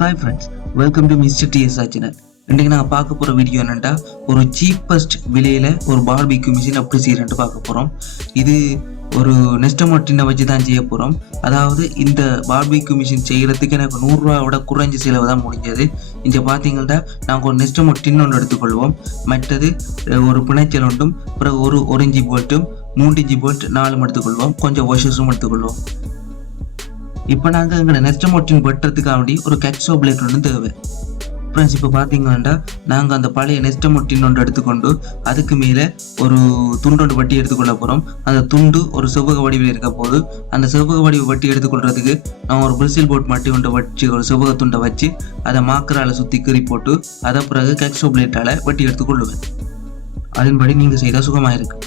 Hi friends, welcome to mister TS channel. இன்றைக்கு நாங்கள் பார்க்க போகிற வீடியோ என்னென்னா, ஒரு சீப்பஸ்ட் விலையில் ஒரு பார்பிக்யூ மிஷின் எப்படி செய்கிறேன்ட்டு பார்க்க போகிறோம். இது ஒரு நெஸ்டமோட்டினை வச்சு தான் செய்ய போகிறோம். அதாவது இந்த பார்பிக்யூ மிஷின் செய்கிறதுக்கு எனக்கு 100 ரூபாயோட குறைஞ்ச செலவு தான் முடிஞ்சது. இங்கே பார்த்தீங்கன்னா நாங்கள் ஒரு நெஸ்டமோட்டின் ஒன்று எடுத்துக்கொள்வோம். மற்றது ஒரு பிணைச்சல் ஒன்றும், பிறகு ஒரு 1 இன்ச்சி போல்ட்டும், 3 இன்ச்சி போல்ட் 4 எடுத்துக்கொள்வோம். கொஞ்சம் வாஷஸும் எடுத்துக்கொள்வோம். இப்போ நாங்கள் எங்களை நெஸ்டமோட்டின் வெட்டுறதுக்காக ஒரு கேக்ஸோ பிளேட் ஒன்று தேவை. ஃப்ரெண்ட்ஸ், இப்போ பார்த்தீங்கன்னா நாங்கள் அந்த பழைய நெஸ்டமோட்டின் ஒன்று எடுத்துக்கொண்டு அதுக்கு மேலே ஒரு துண்டொன்று வட்டி எடுத்துக்கொள்ள போகிறோம். அந்த துண்டு ஒரு செவ்வக வடிவில் இருக்க போது அந்த செவ்வக வடிவு வட்டி எடுத்துக்கொள்றதுக்கு நான் ஒரு பிரிசில் போட் மட்டி ஒன்று வச்சு ஒரு செவ்வக துண்டை வச்சு அதை மாக்கரால் சுற்றி கீறி போட்டு அதை பிறகு கேக்ஸோ பிளேட்டால் வட்டி எடுத்துக்கொள்ளுவேன். அதன்படி நீங்கள் செய்தால் சுகமாக இருக்கு.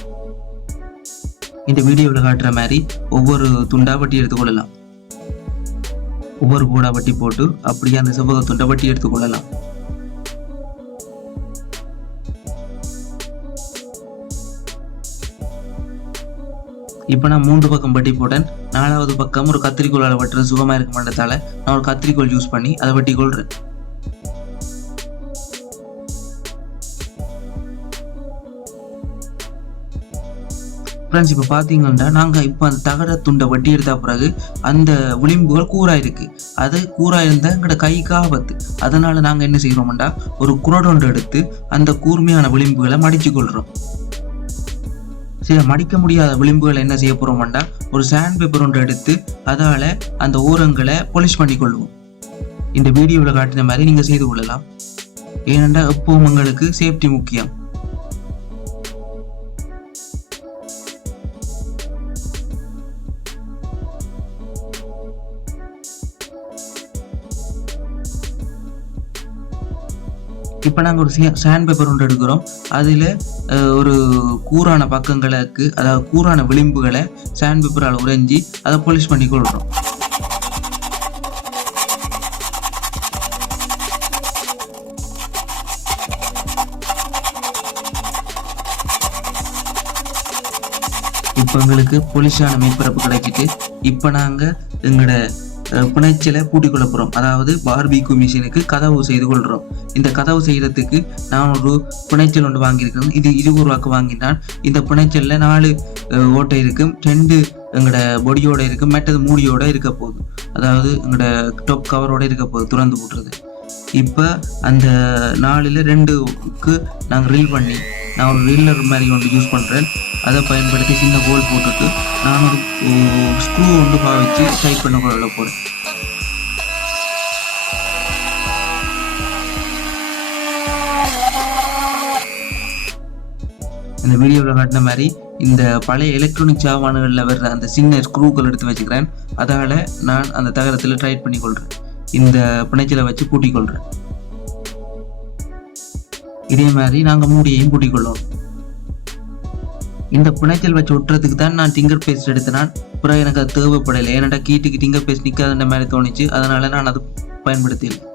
இந்த வீடியோவில் காட்டுற மாதிரி ஒவ்வொரு துண்டாக வட்டி எடுத்துக்கொள்ளலாம். ஒவ்வொரு கூடா வட்டி போட்டு அப்படியே அந்த செவ்வக துண்டை வட்டி எடுத்துக்கொள்ளலாம். இப்போ நான் 3 பக்கம் வட்டி போட்டேன். 4வது பக்கம் ஒரு கத்திரிக்கோளால் வெட்டுறது சுகமாக இருக்க மாட்டதால நான் ஒரு கத்திரிக்கோள் யூஸ் பண்ணி அதை வட்டி கொள்றேன். ஃப்ரெண்ட்ஸ், இப்போ பார்த்தீங்கன்னா நாங்கள் இப்போ அந்த தகர துண்டை வட்டி எடுத்த பிறகு அந்த விளிம்புகள் கூராக இருக்குது. அது கூராக இருந்தால் எங்களோட கைக்கு ஆபத்து. அதனால் நாங்கள் என்ன செய்கிறோம்டா, ஒரு குரடொன்று எடுத்து அந்த கூர்மையான விளிம்புகளை மடித்து கொள்கிறோம். சில மடிக்க முடியாத விளிம்புகளை என்ன செய்ய போகிறோம்டா, ஒரு சாண்ட் பேப்பர் ஒன்று எடுத்து அதால் அந்த ஓரங்களை பாலிஷ் பண்ணி கொள்வோம். இந்த வீடியோவில் காட்டின மாதிரி நீங்கள் செய்து கொள்ளலாம். ஏனென்றா எப்பவும் உங்களுக்கு சேஃப்டி முக்கியம். இப்போ நாங்கள் ஒரு சாண்ட் பேப்பர் ஒன்று எடுக்கிறோம். அதில் ஒரு கூரான பக்கங்களுக்கு, அதாவது கூரான விளிம்புகளை சாண்ட் பேப்பரால் உறைஞ்சி அதை பாலிஷ் பண்ணி கொள்கிறோம். இப்போ எங்களுக்கு பொலிஷான மேற்பரப்பு கிடைக்கிட்டு இப்போ நாங்கள் எங்களோட பிணைச்சலை பூட்டிக் கொள்ள போகிறோம். அதாவது பார்பிக்யூ மிஷினுக்கு கதவு செய்து கொள்கிறோம். இந்த கதவு செய்கிறதுக்கு நான் ஒரு பிணைச்சல் ஒன்று வாங்கியிருக்கேன். இது 20 ரூபாய்க்கு வாங்கினான். இந்த பிணைச்சலில் 4 ஓட்டை இருக்கும், 2 எங்களோட பொடியோட இருக்கும், மற்றது மூடியோட இருக்க போகுது. அதாவது எங்களோட டாப் கவரோட இருக்க போகுது திறந்து போட்டுறது. இப்போ அந்த 4ல் 2க்கு நாங்கள் ரில் பண்ணி, நான் ஒரு ரில்லர் மாதிரி ஒன்று யூஸ் பண்ணுறேன். அதை பயன்படுத்தி சின்ன ஹோல் போட்டுட்டு நான் ஒரு ஸ்க்ரூ ஒன்று பாவிச்சு டைட் பண்ண போகிறேன். இந்த வீடியோவில் காட்டின மாதிரி இந்த பழைய எலக்ட்ரானிக் சாமான்களில் வர்ற அந்த சின்ன ஸ்க்ரூக்கள் எடுத்து வச்சுக்கிறேன். அதால் நான் அந்த தகரத்தில் டைட் பண்ணி கொள்கிறேன். இந்த பிணைச்சலை வச்சு பூட்டிக் கொள்கிறேன். இதே மாதிரி நாங்கள் மூடியையும் பூட்டிக் கொள்ளுவோம். இந்த பிணைச்சல் வச்சு ஒட்டுறதுக்கு தான் நான் டிங்கர் பேஸ்ட் எடுத்தேன். அப்புறம் எனக்கு அது தேவைப்படலை. ஏன்னாட்டா கீட்டுக்கு டிங்கர் பேஸ்ட் நிற்காத மாதிரி தோணிச்சு. அதனால நான் அது பயன்படுத்தினேன்.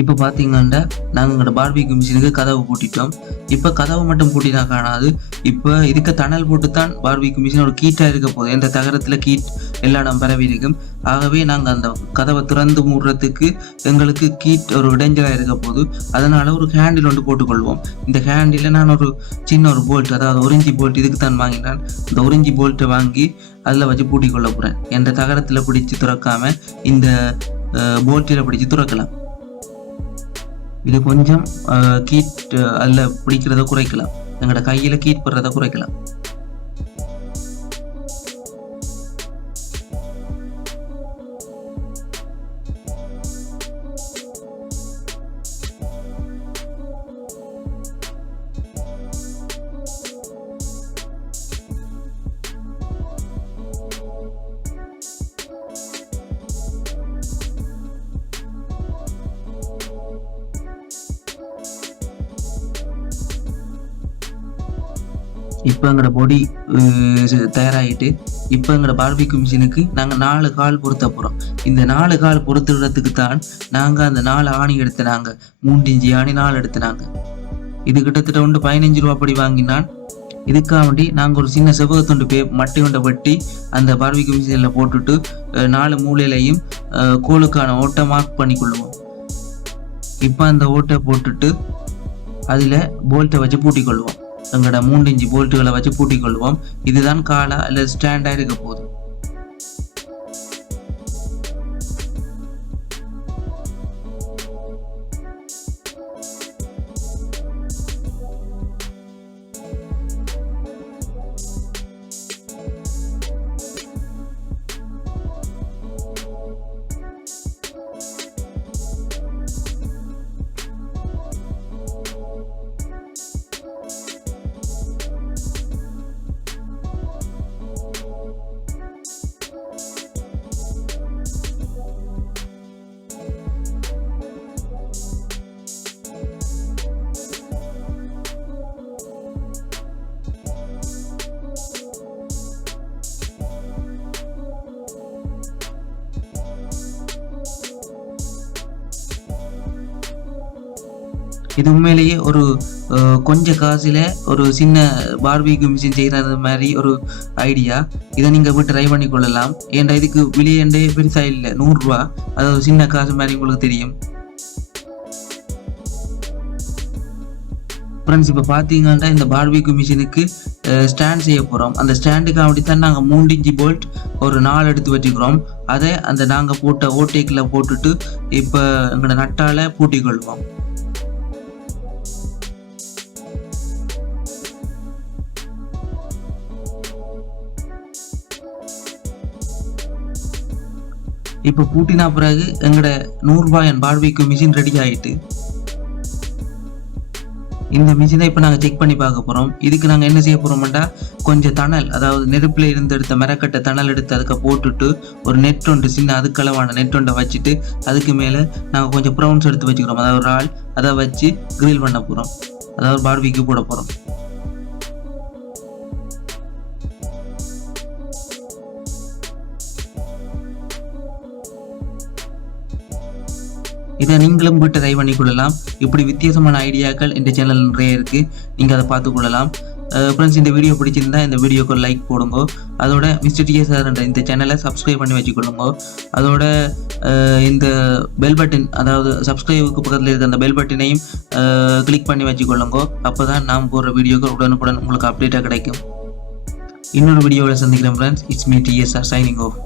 இப்போ பார்த்தீங்கன்னா நாங்கள் எங்களோட பார்பிக்யூ மிஷினுக்கு கதவு பூட்டிட்டோம். இப்போ கதவு மட்டும் பூட்டினா காணாது. இப்போ இதுக்கு தணல் போட்டு தான் பார்பிக்யூ மிஷின் ஒரு கீட்டாக இருக்க போகுது. எந்த தகரத்தில் கீட் எல்லா இடம் பரவி இருக்கும். ஆகவே நாங்கள் அந்த கதவை திறந்து மூடுறதுக்கு எங்களுக்கு கீட் ஒரு இடைஞ்சலாக இருக்க போகுது. அதனால் ஒரு ஹேண்டில் ஒன்று போட்டுக்கொள்வோம். இந்த ஹேண்டில் நான் ஒரு சின்ன ஒரு போல்ட், அதாவது ஒரிஞ்சி போல்ட் இதுக்கு தான் வாங்கினேன். இந்த ஒரிஞ்சி போல்ட்டை வாங்கி அதில் வச்சு பூட்டிக்கொள்ள போகிறேன். எந்த தகரத்தில் பிடிச்சி துறக்காமல் இந்த போல்ட்டில் பிடிச்சி துறக்கலாம். இது கொஞ்சம் கீட் அதில் பிடிக்கிறத குறைக்கலாம். எங்களோட கையில் கீட் படுறதை குறைக்கலாம். இப்போ எங்களோட பொடி தயாராகிட்டு இப்போ எங்களோட பார்பிக்யூ மிஷினுக்கு நாங்கள் 4 கால் பொருத்த போகிறோம். இந்த 4 கால் பொருத்துறதுக்கு தான் நாங்கள் அந்த 4 ஆணி எடுத்துனாங்க. 3 இன்ச்சு ஆணி 4 எடுத்துனாங்க. இது கிட்டத்தட்ட 15 ரூபா படி வாங்கினான். இதுக்காக வேண்டி நாங்கள் ஒரு சின்ன செவ்வகத்துண்டு மட்டை கொண்ட வெட்டி அந்த பார்பிக்யூ மிஷினில் போட்டுட்டு 4 மூலையிலையும் கோலுக்கான ஓட்டை மார்க் பண்ணி கொள்ளுவோம். இப்போ அந்த ஓட்டை போட்டுட்டு அதில் போல்ட்டை வச்சு பூட்டிக்கொள்வோம். எங்களோட 3 இன்ச்சு போல்ட்டுகளை வச்சு பூட்டிக்கொள்வோம். இதுதான் காலா இல்லை ஸ்டாண்டாக இருக்க போகுது. இது உண்மையிலேயே ஒரு கொஞ்சம் காசில் ஒரு சின்ன பார்பிக்யூ மிஷின் செய்கிறது மாதிரி ஒரு ஐடியா. இதை நீங்கள் போய் ட்ரை பண்ணி கொள்ளலாம். ஏன்டா இதுக்கு விலையண்டே பெருசாக இல்லை, 100 ரூபா. அதாவது சின்ன காசு மாதிரி உங்களுக்கு தெரியும். ஃப்ரெண்ட்ஸ், இப்போ பார்த்தீங்கன்னா இந்த பார்பிக்யூ மிஷினுக்கு ஸ்டாண்ட் செய்ய போகிறோம். அந்த ஸ்டாண்டுக்கு அப்படித்தான் நாங்கள் 3 இன்ச்சு போல்ட் ஒரு 4 எடுத்து வச்சுக்கிறோம். அதை அந்த நாங்கள் போட்ட ஓட்டேக்கில் போட்டுட்டு இப்போ எங்களோட நட்டால் பூட்டிக்கொள்வோம். இப்போ பூட்டினா பிறகு எங்களோட 100 ரூபாய் பார்பிக்யூ மிஷின் ரெடி ஆகிட்டு இந்த மிஷினை இப்போ நாங்கள் செக் பண்ணி பார்க்க போகிறோம். இதுக்கு நாங்கள் என்ன செய்ய போகிறோம்டா, கொஞ்சம் தணல், அதாவது நெருப்பில் இருந்து எடுத்த மரக்கட்டை தணல் எடுத்து அதுக்கு போட்டுட்டு ஒரு நெட் ஒன்று சின்ன அதுக்களவான நெட் ஒன்றை வச்சுட்டு அதுக்கு மேலே நாங்கள் கொஞ்சம் ப்ரௌன்ஸ் எடுத்து வச்சுக்கிறோம். அதாவது ஒரு ஆள் அதை வச்சு கிரில் பண்ண போகிறோம், அதாவது பார்பிக்யூ போட போகிறோம். இதை நீங்களும் போய்ட்டு ட்ரை பண்ணி கொள்ளலாம். இப்படி வித்தியாசமான ஐடியாக்கள் இந்த சேனல் நிறைய இருக்குது, நீங்கள் அதை பார்த்து கொள்ளலாம். ஃப்ரெண்ட்ஸ், இந்த வீடியோ பிடிச்சிருந்தா இந்த வீடியோக்கு ஒரு லைக் போடுங்க. அதோட மிஸ்டர் டிஎஸ் இந்த சேனலை சப்ஸ்கிரைப் பண்ணி வச்சுக்கொள்ளுங்க. அதோட இந்த பெல் பட்டன், அதாவது சப்ஸ்கிரைபுக்கு பக்கத்தில் இருக்க அந்த பெல் பட்டனையும் கிளிக் பண்ணி வச்சுக்கொள்ளுங்க. அப்போ தான் நாம் போடுற வீடியோக்கள் உடனுக்குடன் உங்களுக்கு அப்டேட்டாக கிடைக்கும். இன்னொரு வீடியோவில் சந்திக்கிறேன் friends. It's me TSR signing of.